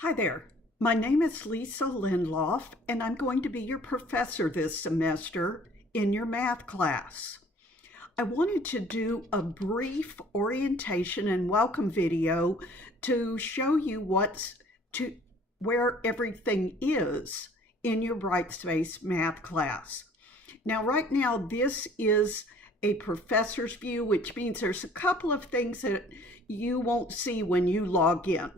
Hi there. My name is Lisa Lindloff, and I'm going to be your professor this semester in your math class. I wanted to do a brief orientation and welcome video to show you where everything is in your Brightspace math class. Now, right now, this is a professor's view, which means there's a couple of things that you won't see when you log in.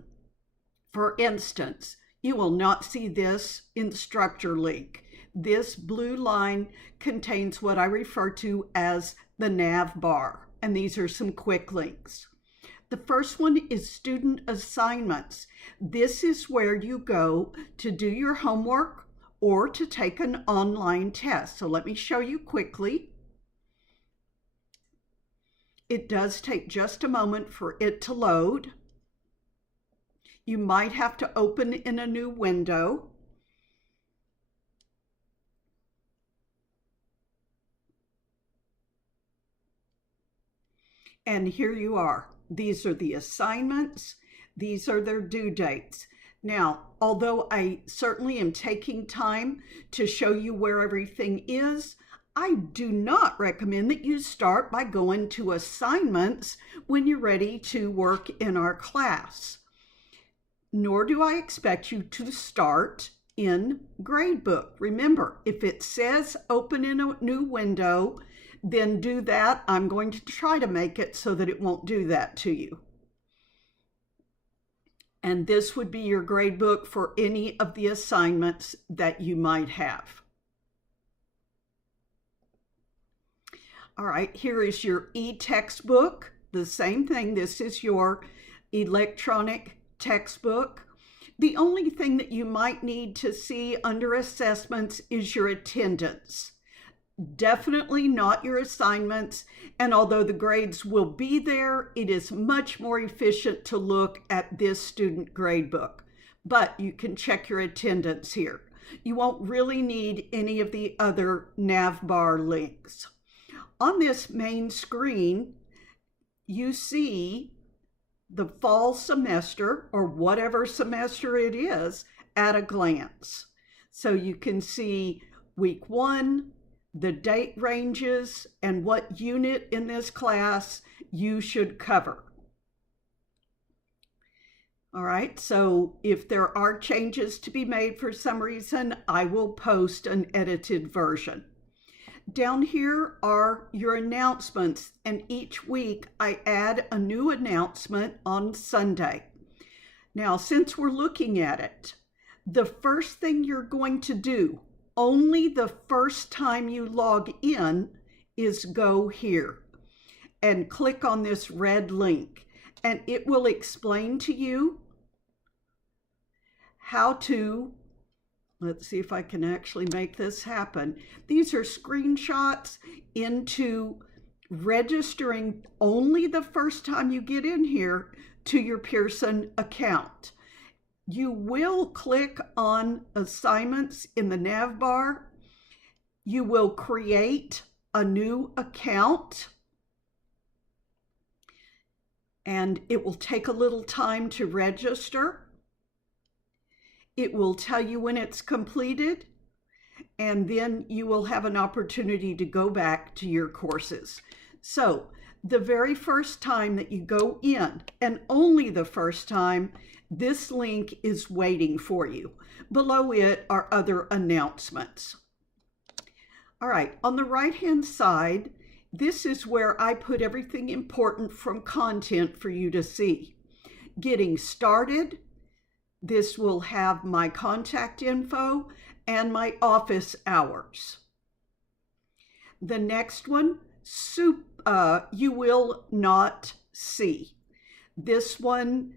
For instance, you will not see this instructor link. This blue line contains what I refer to as the nav bar, and these are some quick links. The first one is student assignments. This is where you go to do your homework or to take an online test. So let me show you quickly. It does take just a moment for it to load. You might have to open in a new window. And here you are. These are the assignments. These are their due dates. Now, although I certainly am taking time to show you where everything is, I do not recommend that you start by going to assignments when you're ready to work in our class. Nor do I expect you to start in Gradebook. Remember, if it says open in a new window, then do that. I'm going to try to make it so that it won't do that to you. And this would be your Gradebook for any of the assignments that you might have. All right, here is your e-textbook. The same thing. This is your electronic textbook. The only thing that you might need to see under assessments is your attendance. Definitely not your assignments, and although the grades will be there, it is much more efficient to look at this student gradebook. But you can check your attendance here. You won't really need any of the other nav bar links. On this main screen, you see the fall semester, or whatever semester it is, at a glance. So you can see week 1, the date ranges, and what unit in this class you should cover. All right, so if there are changes to be made for some reason, I will post an edited version. Down here are your announcements, and each week I add a new announcement on Sunday. Now, since we're looking at it, the first thing you're going to do, only the first time you log in, is go here and click on this red link, and it will explain to you how to let's see if I can actually make this happen. These are screenshots into registering only the first time you get in here to your Pearson account. You will click on assignments in the nav bar. You will create a new account, and it will take a little time to register. It will tell you when it's completed, and then you will have an opportunity to go back to your courses. So the very first time that you go in, and only the first time, this link is waiting for you. Below it are other announcements. All right, on the right-hand side, this is where I put everything important from content for you to see. Getting started. This will have my contact info and my office hours. The next one, you will not see. This one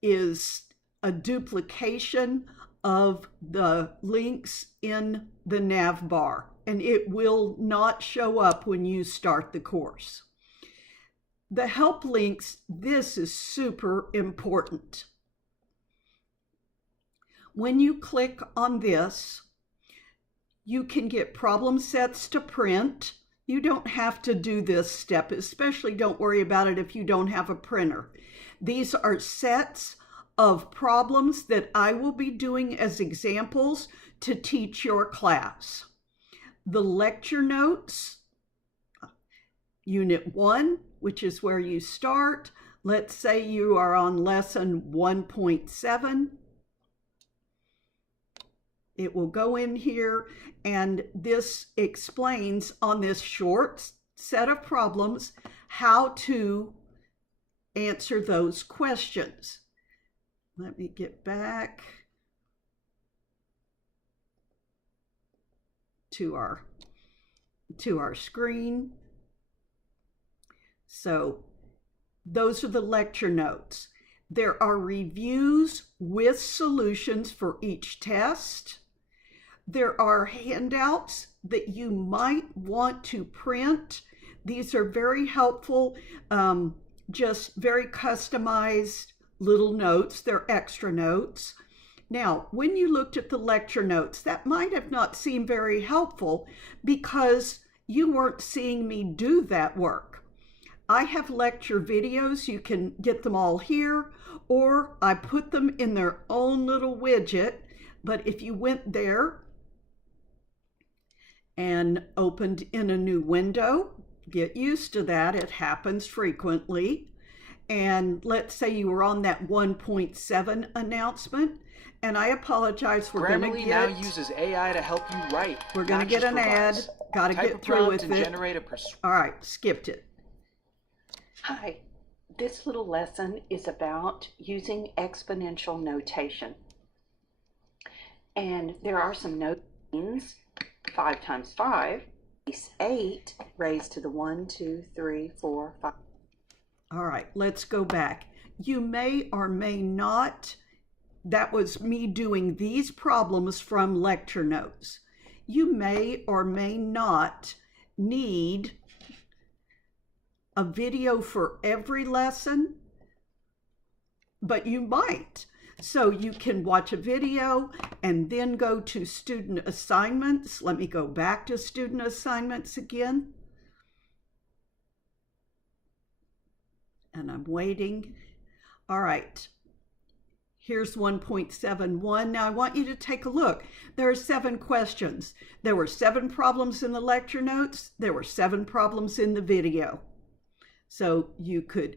is a duplication of the links in the nav bar, and it will not show up when you start the course. The help links, this is super important. When you click on this, you can get problem sets to print. You don't have to do this step, especially don't worry about it if you don't have a printer. These are sets of problems that I will be doing as examples to teach your class. The lecture notes, Unit 1, which is where you start. Let's say you are on lesson 1.7. It will go in here, and this explains on this short set of problems how to answer those questions. Let me get back to our screen. So those are the lecture notes. There are reviews with solutions for each test. There are handouts that you might want to print. These are very helpful, just very customized little notes. They're extra notes. Now, when you looked at the lecture notes, that might have not seemed very helpful because you weren't seeing me do that work. I have lecture videos. You can get them all here, or I put them in their own little widget. But if you went there and opened in a new window, get used to that. It happens frequently. And let's say you were on that 1.7 announcement, and I apologize, we're going to Grammarly get... now uses AI to help you write. We're going to get an ad. Got to get through with it. All right, skipped it. Hi, this little lesson is about using exponential notation. And there are some notations. 5 times 5 is 8 raised to the 1, 2, 3, 4, 5. All right, let's go back. You may or may not, that was me doing these problems from lecture notes. You may or may not need a video for every lesson, but you might. So you can watch a video and then go to student assignments. Let me go back to student assignments again. And I'm waiting. All right. Here's 1.71. Now I want you to take a look. There are 7 questions. There were 7 problems in the lecture notes. There were 7 problems in the video. So you could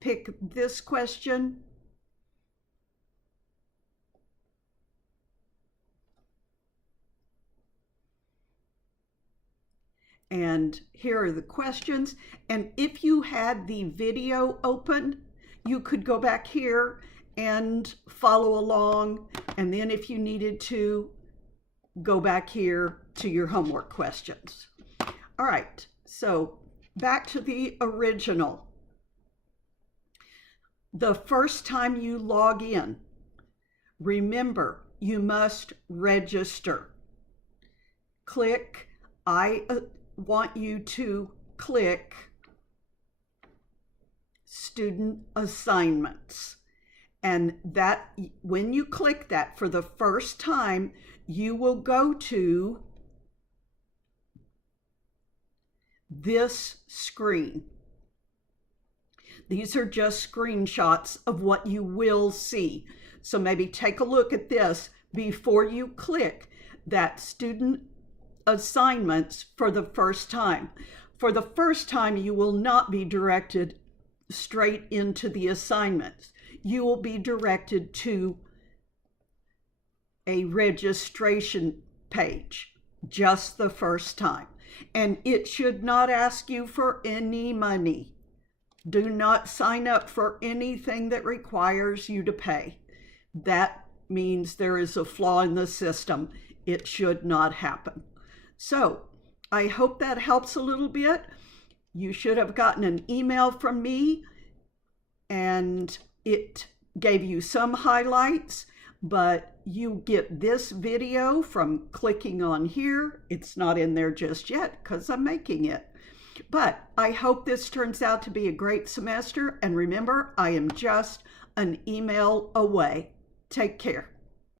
pick this question. And here are the questions. And if you had the video open, you could go back here and follow along. And then if you needed to, go back here to your homework questions. All right, so back to the original. The first time you log in, remember, you must register. I want you to click student assignments. And that, when you click that for the first time, you will go to this screen. These are just screenshots of what you will see. So maybe take a look at this before you click that student assignments for the first time. For the first time, you will not be directed straight into the assignments. You will be directed to a registration page just the first time. And it should not ask you for any money. Do not sign up for anything that requires you to pay. That means there is a flaw in the system. It should not happen. So I hope that helps a little bit. You should have gotten an email from me and it gave you some highlights, but you get this video from clicking on here. It's not in there just yet because I'm making it. But I hope this turns out to be a great semester. And remember, I am just an email away. Take care.